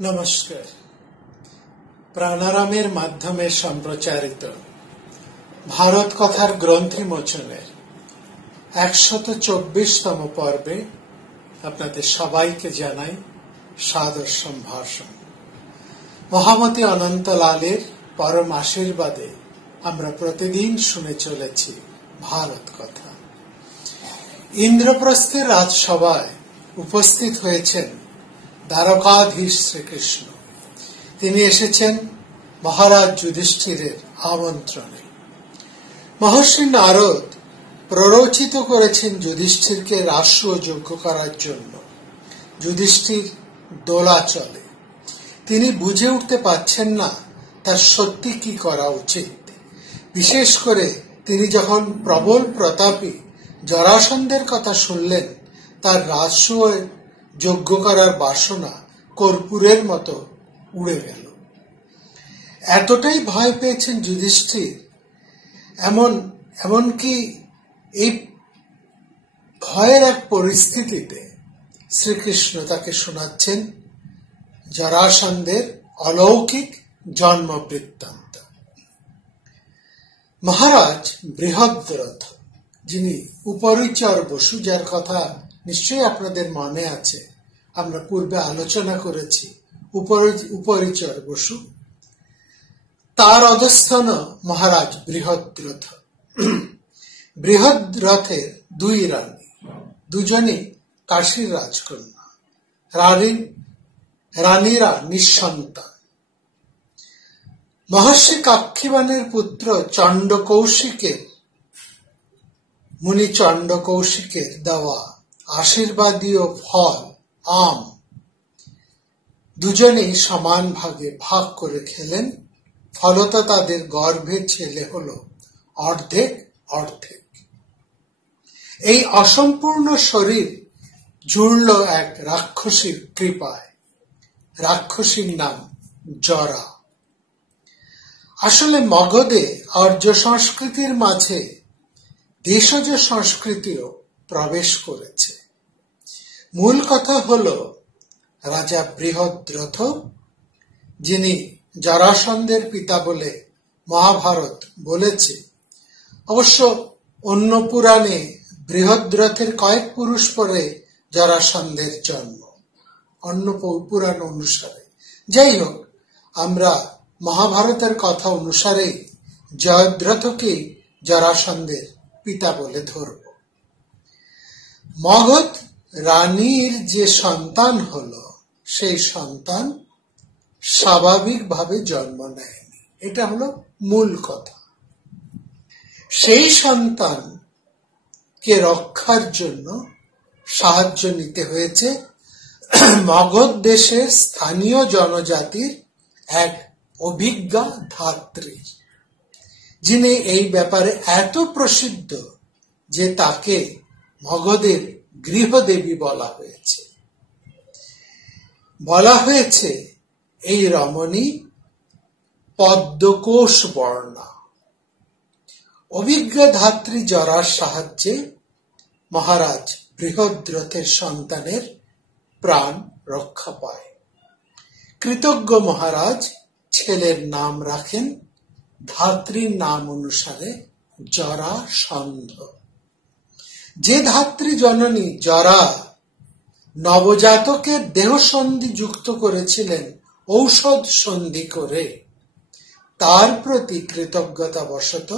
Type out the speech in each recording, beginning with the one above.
নমস্কার। প্রাণারামের মাধ্যমে সম্প্রচারিত ভারত কথার গ্রন্থি মোচনের 124তম পর্বে আপনাদের সবাইকে জানাই সাদর সম্ভাষণ। মহামতি অনন্তলালের পরম আশীর্বাদে আমরা প্রতিদিন শুনে চলেছি ভারত কথা। ইন্দ্রপ্রস্থের রাজসভায় উপস্থিত হয়েছেন দ্বারকাধীশ শ্রীকৃষ্ণ। তিনি এসেছেন মহারাজ যুধিষ্ঠিরের আমন্ত্রণে। মহর্ষি নারদ প্ররোচিত করেছেন যুধিষ্ঠিরকে রাষ্ট্রযোগ্য করার জন্য। যুধিষ্ঠির দোলাচলে। তিনি বুঝে উঠতে পারছেন না তার সত্যি কি করা উচিত। বিশেষ করে তিনি যখন প্রবল প্রতাপী জরাসন্ধের কথা শুনলেন, তার রাষ্ট্র যোগ্য করার বাসনা কর্পূরের মতো উড়ে গেল। এতটাই ভয় পেয়েছেন যুধিষ্ঠির, এমনকি এই ভয়ের এক পরিস্থিতিতে শ্রীকৃষ্ণ তাকে শোনাচ্ছেন জরাসন্ধের অলৌকিক জন্ম বৃত্তান্ত। মহারাজ বৃহদ্রথ, যিনি উপরিচর বসু, যার কথা নিশ্চয়ই আপনাদের মনে আছে, আমরা পূর্বে আলোচনা করেছি, উপরিচর বসু, তার অধস্তন মহারাজ বৃহদ্রথ। বৃহদ্রথের দুই রানী, দুজনই কাশীর রাজকন্যা। রানীরা নিঃসন্তান। মহর্ষি কাক্ষিবানের পুত্র মুনি চণ্ড কৌশিকের দেওয়া আশীর্বাদীয় ফল আম দুজনেই সমান ভাগে ভাগ করে খেলেন। ফলত তাদের গর্ভে ছেলে হল অর্ধেক অর্ধেক। এই অসম্পূর্ণ শরীর জুড়ল এক রাক্ষসীর কৃপায়। রাক্ষসীর নাম জরা। আসলে মগধে আর্য সংস্কৃতির মাঝে দেশজ সংস্কৃতিও প্রবেশ করেছে। মূল কথা হল রাজা বৃহদ্রথ, যিনি জরাসন্ধের পিতা বলে মহাভারত বলেছে। অবশ্য অন্য পুরাণে বৃহদ্রথের কয়েক পুরুষ পরে জরাসন্ধের জন্ম, অন্য পুরাণ অনুসারে। যাই হোক, আমরা মহাভারতের কথা অনুসারে জয়দ্রথকেই জরাসন্ধের পিতা বলে ধরব। মগধ রানীর যে সন্তান হল, সেই সন্তান স্বাভাবিকভাবে জন্ম নেয়নি। এটা হলো মূল কথা। সেই সন্তানকে রক্ষার জন্য সাহায্য নিতে হয়েছে মগধ দেশের স্থানীয় জনজাতির এক অভিজ্ঞা ধাত্রীর, যিনি এই ব্যাপারে এত প্রসিদ্ধ যে তাকে মগধের গৃহদেবী বলা হয়েছে। এই রমণী পদ্মকোষ বর্ণা। অভিজ্ঞ ধাত্রী জরার সাহায্যে মহারাজ বৃহদ্রথের সন্তানের প্রাণ রক্ষা পায়। কৃতজ্ঞ মহারাজ ছেলের নাম রাখেন ধাত্রীর নাম অনুসারে জরাসন্ধ। যে ধাত্রী জননী জরা নবজাতকের দেহ সন্ধি যুক্ত করেছিলেন ঔষধ সন্ধি করে, তার প্রতি কৃতজ্ঞতা বশত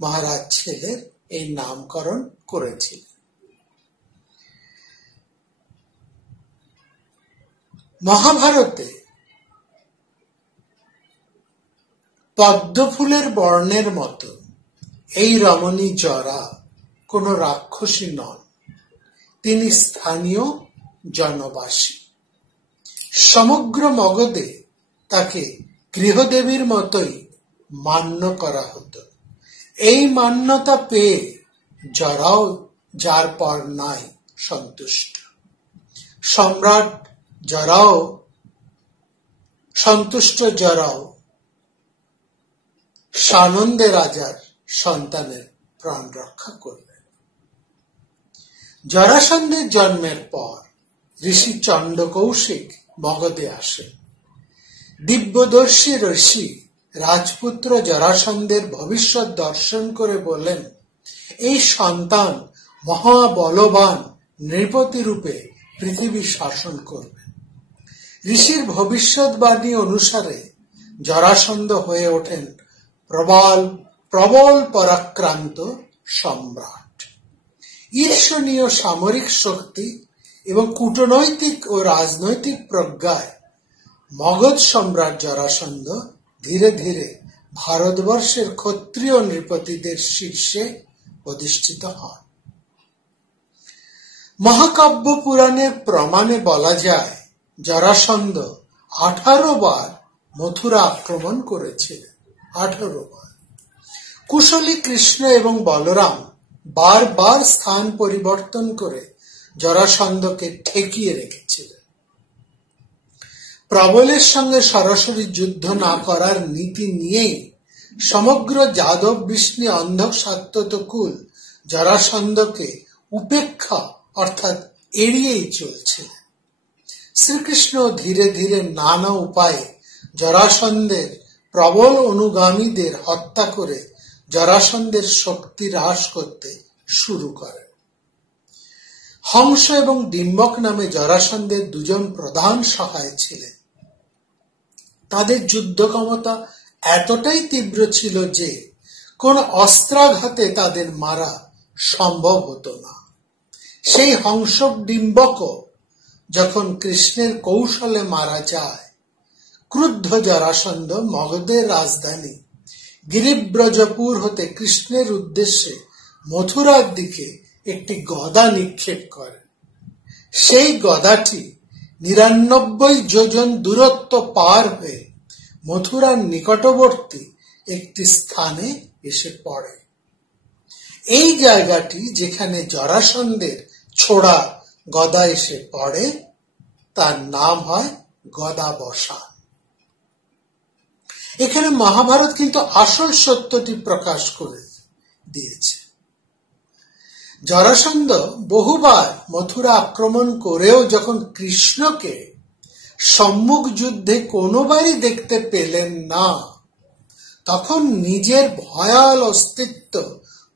মহারাজ ছেলের এই নামকরণ করেছিলেন। মহাভারতে পদ্মফুলের বর্ণের মতো এই রমণী জরা কোন রাক্ষসী নন। তিনি স্থানীয় জনবাসী। সমগ্র মগধে তাকে গৃহদেবীর মতোই মান্য করা হতো। এই মান্যতা পেয়ে জরাও যার পর নাই সন্তুষ্ট। সম্রাট জরাও সানন্দে রাজার সন্তানের প্রাণ রক্ষা করলেন। জরাসন্ধের জন্মের পর ঋষি চণ্ড কৌশিক মগধে আসেন। দিব্যদর্শী ঋষি রাজপুত্র জরাসন্ধের ভবিষ্যৎ দর্শন করে বলেন, এই সন্তান মহাবলবান নৃপতি রূপে পৃথিবী শাসন করবে। ঋষির ভবিষ্যৎবাণী অনুসারে জরাসন্ধ হয়ে ওঠেন প্রবল পরাক্রান্ত সম্রাট। ঈর্ষণীয় সামরিক শক্তি এবং কূটনৈতিক ও রাজনৈতিক প্রজ্ঞায় মগধ সম্রাট জরাসন্ধ ধীরে ধীরে ভারতবর্ষের ক্ষত্রিয় নৃপতিদের শীর্ষে অধিষ্ঠিত হন। মহাকাব্য পুরাণের প্রমাণে বলা যায়, জরাসন্ধ 18 বার মথুরা আক্রমণ করেছিলেন। 18 বার। কুশলী কৃষ্ণ এবং বলরাম বারবার স্থান পরিবর্তন করে জরাসন্ধকে ঠেকিয়ে রেখেছিলেন। প্রবলের সঙ্গে সরাসরি যুদ্ধ না করার নীতি নিয়েই সমগ্র যাদব বৃষ্ণি অন্ধ কুল জরাসন্ধকে উপেক্ষা অর্থাৎ এড়িয়েই চলছিলেন। শ্রীকৃষ্ণ ধীরে ধীরে নানা উপায়ে জরাসন্ধের প্রবল অনুগামীদের হত্যা করে জরাসন্ধের শক্তি হ্রাস করতে শুরু করেন। হংস এবং ডিম্বক নামে জরাসন্ধের দুজন প্রধান সহায় ছিলেন। তাদের যুদ্ধ ক্ষমতা এতটাই তীব্র ছিল যে কোন অস্ত্রাঘাতে তাদের মারা সম্ভব হতো না। সেই হংস ডিম্বকও যখন কৃষ্ণের কৌশলে মারা যায়, ক্রুদ্ধ জরাসন্ধ মগধের রাজধানী গিরিব্রজপুর হতে কৃষ্ণের উদ্দেশ্যে মথুরার দিকে একটি গদা নিক্ষেপ করেন। সেই গদাটি 99 যোজন দূরত্ব পার হয়ে মথুরার নিকটবর্তী একটি স্থানে এসে পড়ে। এই জায়গাটি যেখানে জরাসন্ধের ছোড়া গদা এসে পড়ে তার নাম হয় গদাবসান। এখানে মহাভারত কিন্তু আসল সত্যটি প্রকাশ করে দিয়েছে। জরাসন্ধ বহুবার মথুরা আক্রমণ করেও যখন কৃষ্ণকে সম্মুখ যুদ্ধে কোনোবারই দেখতে পেলেন না, তখন নিজের ভয়াল অস্তিত্ব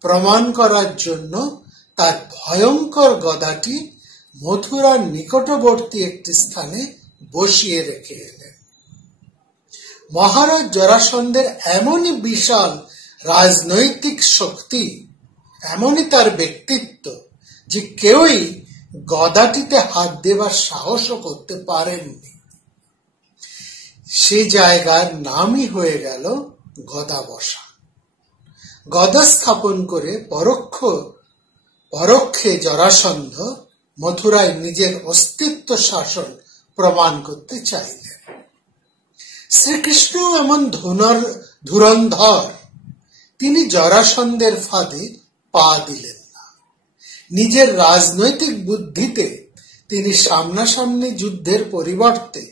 প্রমাণ করার জন্য তার ভয়ঙ্কর গদাটি মথুরার নিকটবর্তী একটি স্থানে বসিয়ে রেখে এলেন। মহারাজ জরাসন্ধের এমনই বিশাল রাজনৈতিক শক্তি, এমনই তার ব্যক্তিত্ব যে কেউই গদাটিতে হাত দেবার সাহসও করতে পারেননি। সে জায়গার নামই হয়ে গেল গদাবসান। গদা স্থাপন করে পরোক্ষে জরাসন্ধ মথুরায় নিজের অস্তিত্ব শাসন প্রমাণ করতে চাইলেন। শ্রীকৃষ্ণ এমন ধুরন্ধর, তিনি জরাসন্ধের ফাঁদে পা দিলেন না। নিজের রাজনৈতিক বুদ্ধিতে তিনি সামনাসামনি যুদ্ধের পরিবর্তে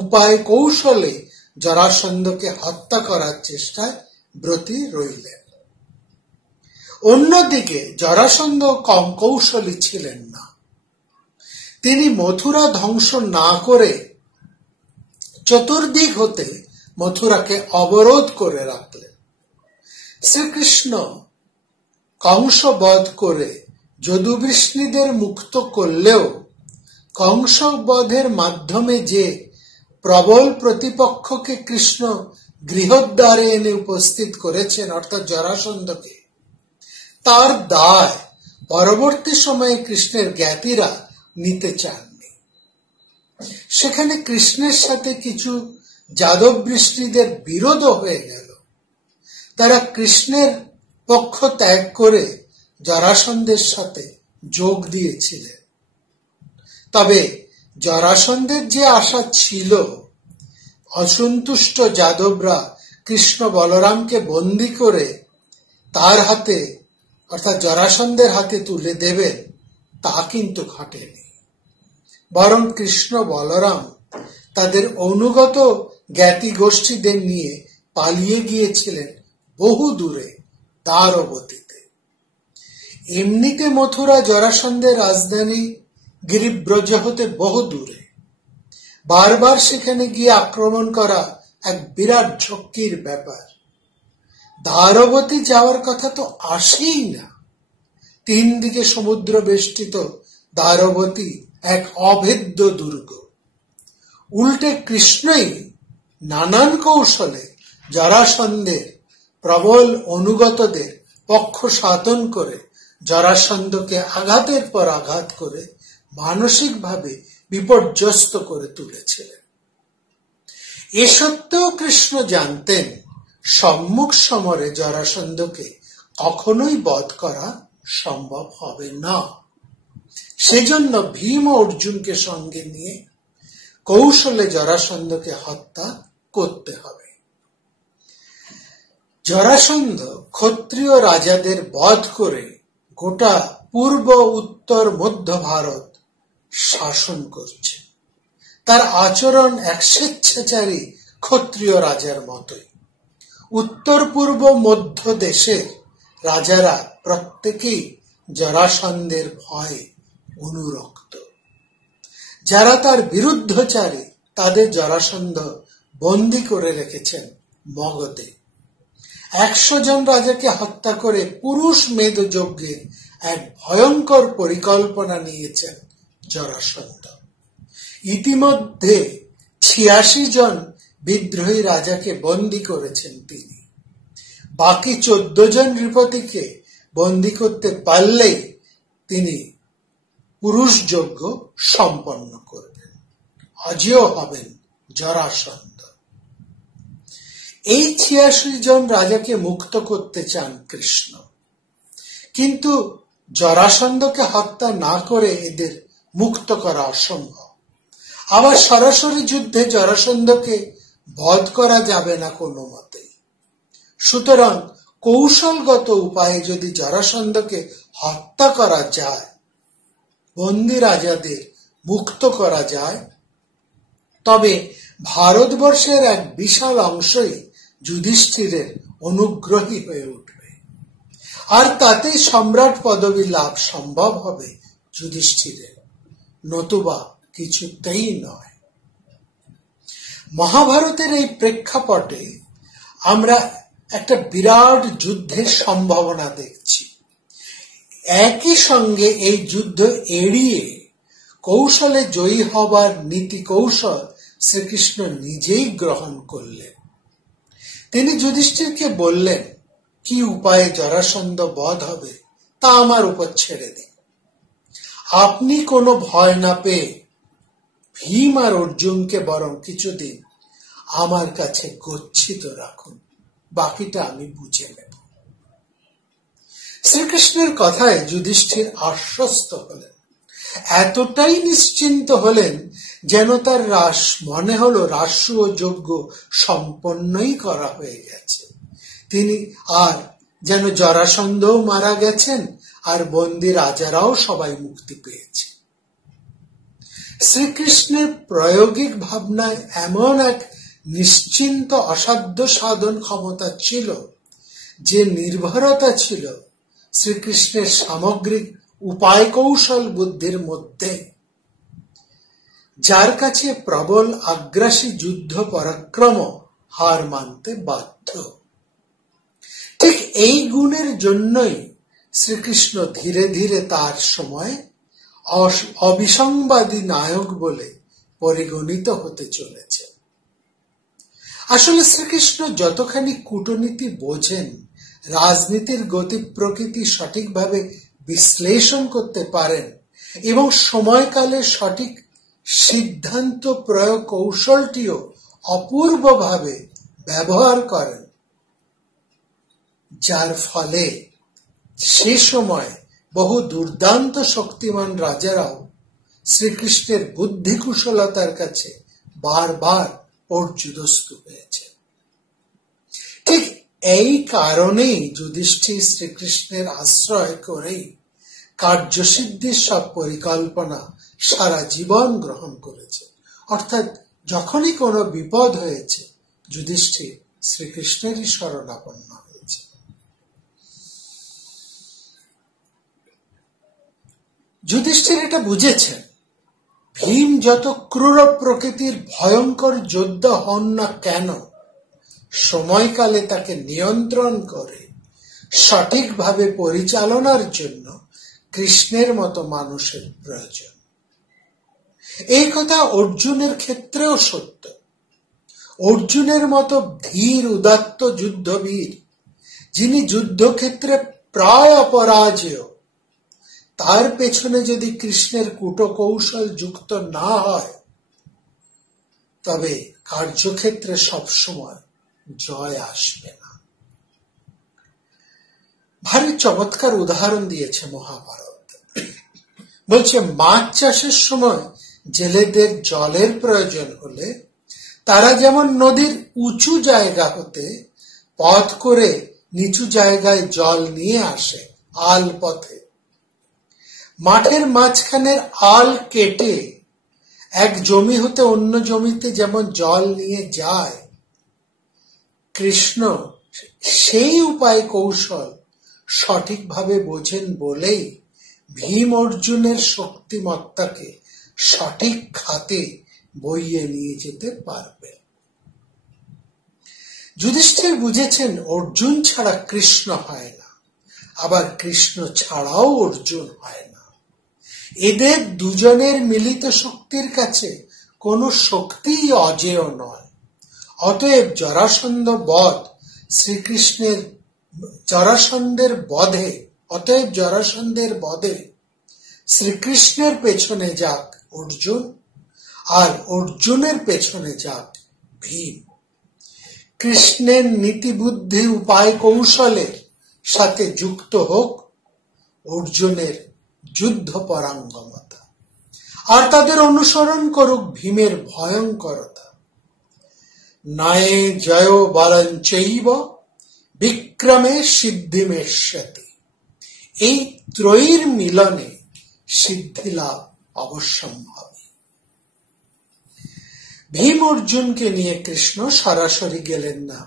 উপায় কৌশলে জরাসন্ধকে হত্যা করার চেষ্টায় ব্রতী রইলেন। অন্যদিকে জরাসন্ধ কম কৌশলী ছিলেন না। তিনি মথুরা ধ্বংস না করে চতুর্দিক হতে মথুরাকে অবরোধ করে রাখলেন। শ্রীকৃষ্ণ কংস বধ করে যদুবৃষ্ণীদের মুক্ত করলেও কংস বধের মাধ্যমে যে প্রবল প্রতিপক্ষকে কৃষ্ণ গৃহদ্বারে এনে উপস্থিত করেছেন অর্থাৎ জরাসন্ধকে, তার দায় পরবর্তী সময়ে কৃষ্ণের জ্ঞাতিরা নিতে চাননি। সেখানে কৃষ্ণের সাথে কিছু যাদব বৃষ্ণীদের বিরোধও হয়ে গেল। তারা কৃষ্ণের পক্ষ ত্যাগ করে জরাসন্ধের সাথে যোগ দিয়েছিলেন। তবে জরাসন্ধের যে আশা ছিল অসন্তুষ্ট যাদবরা কৃষ্ণ বলরামকে বন্দী করে তার হাতে অর্থাৎ জরাসন্ধের হাতে তুলে দেবেন, তা কিন্তু ঘটেনি। বরং কৃষ্ণ বলরাম তাদের অনুগত জ্ঞাতি গোষ্ঠীদের নিয়ে পালিয়ে গিয়েছিলেন বহু দূরে দ্বারবতীতে। এমনিতে মথুরা জরাসন্ধের রাজধানী গিরিব্রজ হতে বহু দূরে। বারবার সেখানে গিয়ে আক্রমণ করা এক বিরাট ঝক্কির ব্যাপার। দ্বারবতী যাওয়ার কথা তো আসেই না। 3 দিকে সমুদ্র বেষ্টিত দ্বারবতী এক অভেদ্য দুর্গ। উল্টে কৃষ্ণই নানান কৌশলে জরাসন্ধের প্রবল অনুগতদের পক্ষ সাধন করে জরাসন্ধকে আঘাতের পর আঘাত করে মানসিকভাবে বিপর্যস্ত করে তুলেছিলেন। এ সত্ত্বেও কৃষ্ণ জানতেন সম্মুখ সমরে জরাসন্ধকে কখনোই বধ করা সম্ভব হবে না। সেজন্য ভীম ও অর্জুনকে সঙ্গে নিয়ে কৌশলে জরাসন্ধকে হত্যা করতে হবে। জরাসন্ধ ক্ষত্রিয় রাজাদের বধ করে গোটা পূর্ব, উত্তর, মধ্য ভারত শাসন করছে। তার আচরণ এক স্বেচ্ছাচারী ক্ষত্রিয় রাজার মতোই। উত্তর, পূর্ব, মধ্য দেশের রাজারা প্রত্যেকেই জরাসন্ধের ভয়ে অনুরক্ত। যারা তার বিরুদ্ধচারী তাদের জরাসন্ধ বন্দী করে রেখেছেন মগধে। 100 জন রাজাকে হত্যা করে পুরুষ মেদ যজ্ঞে এক ভয়ঙ্কর পরিকল্পনা নিয়েছেন জরাসন্ধ। ইতিমধ্যে 86 জন বিদ্রোহী রাজাকে বন্দী করেছেন তিনি। বাকি 14 জন নৃপতিকে বন্দী করতে পারলেই তিনি পুরুষ যজ্ঞ সম্পন্ন করবেন, অজেয় হবেন জরাসন্ধ। এই 86 জন রাজাকে মুক্ত করতে চান কৃষ্ণ, কিন্তু জরাসন্ধকে হত্যা না করে এদের মুক্ত করা অসম্ভব। আবার সরাসরি যুদ্ধে জরাসন্ধকে বধ করা যাবে না কোনো মতেই। সুতরাং কৌশলগত উপায়ে যদি জরাসন্ধকে হত্যা করা যায়, বন্দী রাজাদের মুক্ত করা যায়, তবে ভারতবর্ষের এক বিশাল অংশই যুধিষ্ঠিরের অনুগ্রহী হয়ে উঠবে, আর তাতেই সম্রাট পদবী লাভ সম্ভব হবে যুধিষ্ঠিরের, নতুবা কিছুতেই নয়। মহাভারতের এই প্রেক্ষাপটে আমরা একটা বিরাট যুদ্ধের সম্ভাবনা দেখছি। একই সঙ্গে এই যুদ্ধ এড়িয়ে কৌশলে জয়ী হবার নীতি কৌশল শ্রীকৃষ্ণ নিজেই গ্রহণ করলেন। তিনি যুধিষ্ঠিরকে বললেন, কি উপায়ে জরাসন্ধ বধ হবে তা আমার উপর ছেড়ে দিন। আপনি কোনো ভয় না পেয়ে ভীম আর অর্জুনকে বরং কিছুদিন আমার কাছে গচ্ছিত রাখুন, বাকিটা আমি বুঝে নেব। শ্রীকৃষ্ণের কথায় যুধিষ্ঠির আশ্বস্ত হলেন, এতটাই নিশ্চিন্ত হলেন যেন তার মনে হলো রাস্য ও যজ্ঞ সম্পন্নই করা হয়ে গেছে। তিনি আর যেন জরাসন্ধও মারা গেছেন, আর বন্দী রাজারাও সবাই মুক্তি পেয়েছে। শ্রীকৃষ্ণের প্রায়োগিক ভাবনায় এমন এক নিশ্চিন্ত অসাধ্য সাধন ক্ষমতা ছিল, যে নির্ভরতা ছিল শ্রীকৃষ্ণের সামগ্রিক উপায় কৌশল বুদ্ধির মধ্যে, যার কাছে প্রবল আগ্রাসী যুদ্ধ পরাক্রম হার মানতে বাধ্য। ঠিক এই গুণের জন্যই শ্রীকৃষ্ণ ধীরে ধীরে তার সময় অবিসংবাদী নায়ক বলে পরিগণিত হতে চলেছে। আসলে শ্রীকৃষ্ণ যতখানি কূটনীতি বোঝেন, রাজনীতির গতি প্রকৃতি সঠিকভাবে বিশ্লেষণ করতে পারেন এবং সময়কালে সঠিক সিদ্ধান্ত প্রয়োগ কৌশলটিও অপূর্বভাবে ব্যবহার করেন, যার ফলে সে সময় বহু দুর্দান্ত শক্তিমান রাজারাও শ্রীকৃষ্ণের বুদ্ধি কুশলতার কাছে বারবার পর্যুদস্ত হয়েছে। ঠিক এই কারণেই যুধিষ্ঠির শ্রীকৃষ্ণের আশ্রয় করেই কার্যসিদ্ধির সব পরিকল্পনা সারা জীবন গ্রহণ করেছে। অর্থাৎ যখনই কোনো বিপদ হয়েছে, যুধিষ্ঠির শ্রীকৃষ্ণেরই শরণাপন্ন হয়েছে। যুধিষ্ঠির এটা বুঝেছেন, ভীম যত ক্রূর প্রকৃতির ভয়ঙ্কর যোদ্ধা হন না কেন, সময়কালে তাকে নিয়ন্ত্রণ করে সঠিকভাবে পরিচালনার জন্য কৃষ্ণের মতো মানুষের প্রয়োজন। এই কথা অর্জুনের ক্ষেত্রেও সত্য। অর্জুনের মতো ধীর উদাত্ত যুদ্ধবীর, যিনি যুদ্ধক্ষেত্রে প্রায় অপরাজেয়, তার পেছনে যদি কৃষ্ণের কূটকৌশল যুক্ত না হয়, তবে কার্যক্ষেত্রে সবসময় জয় আসবে না। ভারী চমৎকার উদাহরণ দিয়েছে মহাভারত। বলছে, মাছ চাষের সময় জেলেদের জলের প্রয়োজন হলে তারা যেমন নদীর উঁচু জায়গা হতে পথ করে নিচু জায়গায় জল নিয়ে আসে আল পথে, মাঠের মাঝখানের আল কেটে এক জমি হতে অন্য জমিতে যেমন জল নিয়ে যায়, কৃষ্ণ সেই উপায় কৌশল সঠিকভাবে বোঝেন বলেই ভীম অর্জুনের শক্তিমত্তাকে সঠিক খাতে বইয়ে নিয়ে যেতে পারবে। যুধিষ্ঠির বুঝেছেন অর্জুন ছাড়া কৃষ্ণ হয় না, আবার কৃষ্ণ ছাড়াও অর্জুন হয় না। এদের দুজনের মিলিত শক্তির কাছে কোনো শক্তিই অজেয় নয়। অতএব জরাসন্ধের বধে শ্রীকৃষ্ণের পেছনে যাক অর্জুন, আর অর্জুনের পেছনে যাক ভীম। কৃষ্ণের নীতিবুদ্ধি উপায় কৌশলের সাথে যুক্ত হোক অর্জুনের যুদ্ধ পরাঙ্গমতা, আর তাদের অনুসরণ করুক ভীমের ভয়ঙ্করতা। নয়ে জয় বলঞ্চৈব বিক্রমে সিদ্ধিমেষ্যতি। এই ত্রয়ীর মিলনে সিদ্ধি লাভ অবশ্যম্ভাবী। ভীম অর্জুনকে নিয়ে কৃষ্ণ সরাসরি গেলেন না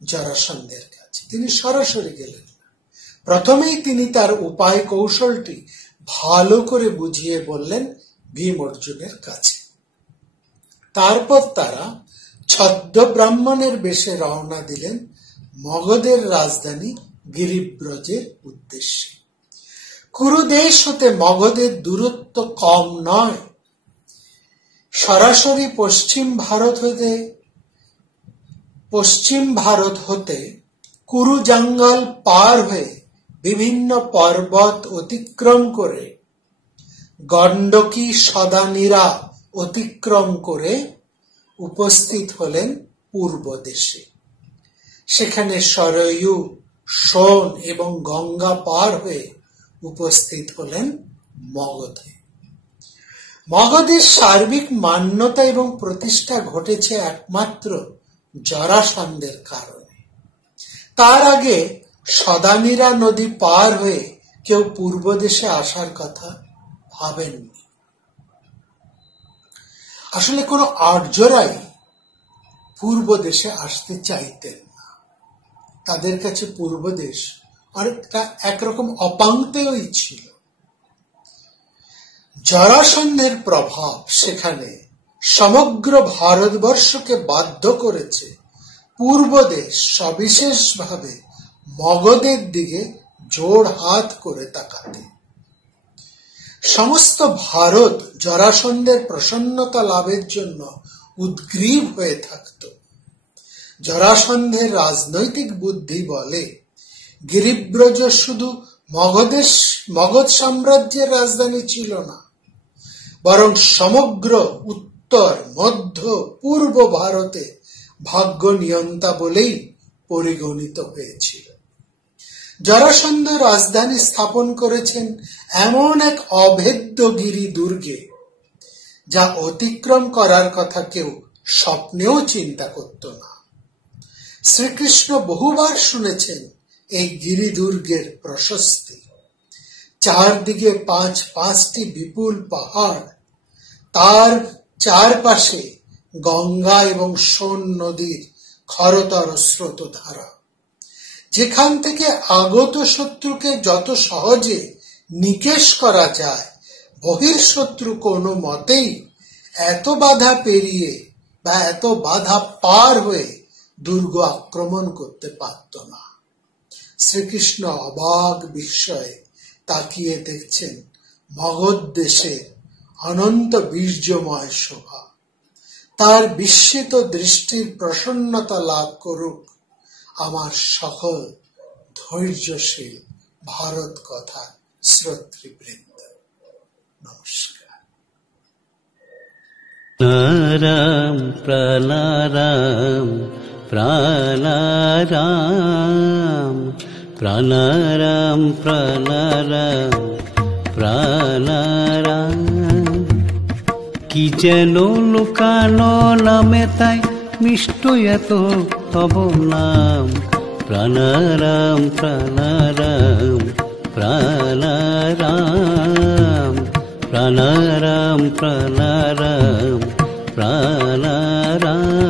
জরাসন্ধের কাছে, তিনি সরাসরি গেলেন না। প্রথমেই তিনি তার উপায় কৌশলটি ভালো করে বুঝিয়ে বললেন ভীম অর্জুনের কাছে। তারপর তারা ছদ্ম ব্রাহ্মণের বেশে রওনা দিলেন মগধের রাজধানী গিরিব্রজের উদ্দেশ্যে। কুরুদেশ হতে মগধের দূরত্ব কম নয়। সরাসরি পশ্চিম ভারত হতে কুরু জঙ্গল পার হয়ে বিভিন্ন পর্বত অতিক্রম করে গণ্ডকী সদানীরা অতিক্রম করে উপস্থিত হলেন পূর্ব দেশে। সেখানে সরয়ু, সোন এবং গঙ্গা পার হয়ে উপস্থিত হলেন মগধে। মগধের সার্বিক মান্যতা এবং প্রতিষ্ঠা ঘটেছে একমাত্র জরাসন্ধের কারণে। তার আগে সদানীরা নদী পার হয়ে কেউ পূর্ব দেশে আসার কথা ভাবেননি। আসলে কোন আর্যরাই পূর্ব দেশে আসতে চাইতেন না। তাদের কাছে পূর্ব দেশ অনেকটা একরকম অপাঙ্ক্তেয়ই ছিল। জরাসন্ধের প্রভাব সেখানে সমগ্র ভারতবর্ষকে বাধ্য করেছে পূর্ব দেশ সবিশেষভাবে মগধের দিকে জোড় হাত করে তাকাতে। সমস্ত ভারত জরাসন্ধের প্রসন্নতা লাভের জন্য উদ্গ্রীব হয়ে থাকত। জরাসন্ধের রাজনৈতিক বুদ্ধি বলে গিরিব্রজ শুধু মগধ সাম্রাজ্যের রাজধানী ছিল না, বরং সমগ্র উত্তর, মধ্য, পূর্ব ভারতে ভাগ্য নিয়ন্তা বলেই পরিগণিত হয়েছিল। জরাসন্ধ রাজধানী স্থাপন করেছেন এমন এক অভেদ্য গিরি দুর্গে, যা অতিক্রম করার কথা কেউ স্বপ্নেও চিন্তা করত না। শ্রীকৃষ্ণ বহুবার শুনেছেন এই গিরি দুর্গের প্রশস্তি। চারদিকে পাঁচটি বিপুল পাহাড়, তার চারপাশে গঙ্গা এবং সোন নদীর খরতর স্রোতধারা, যেখান থেকে আগত শত্রুকে যত সহজে নিকেশ করা যায়, বহির্শত্রু কোনো মতেই এত বাধা পেরিয়ে বা এত বাধা পার হয়ে দুর্গ আক্রমণ করতে পারত না। শ্রীকৃষ্ণ অবাক বিস্ময়ে তাকিয়ে দেখছেন মগধ দেশের অনন্ত বীর্যময় শোভা। তার বিস্মিত দৃষ্টির প্রসন্নতা লাভ করুক আমার সকল ধৈর্যশীল ভারত কথা শ্রোতৃবৃন্দ। নমস্কার। প্রাণারাম প্রাণারাম প্রাণারাম প্রাণারাম প্রাণারাম প্রাণারাম। কি যেন লুকানো নামে তাই মিষ্ট এত তব নাম। প্রাণারাম প্রাণারাম প্রাণারাম প্রাণারাম প্রাণারাম প্রাণারাম।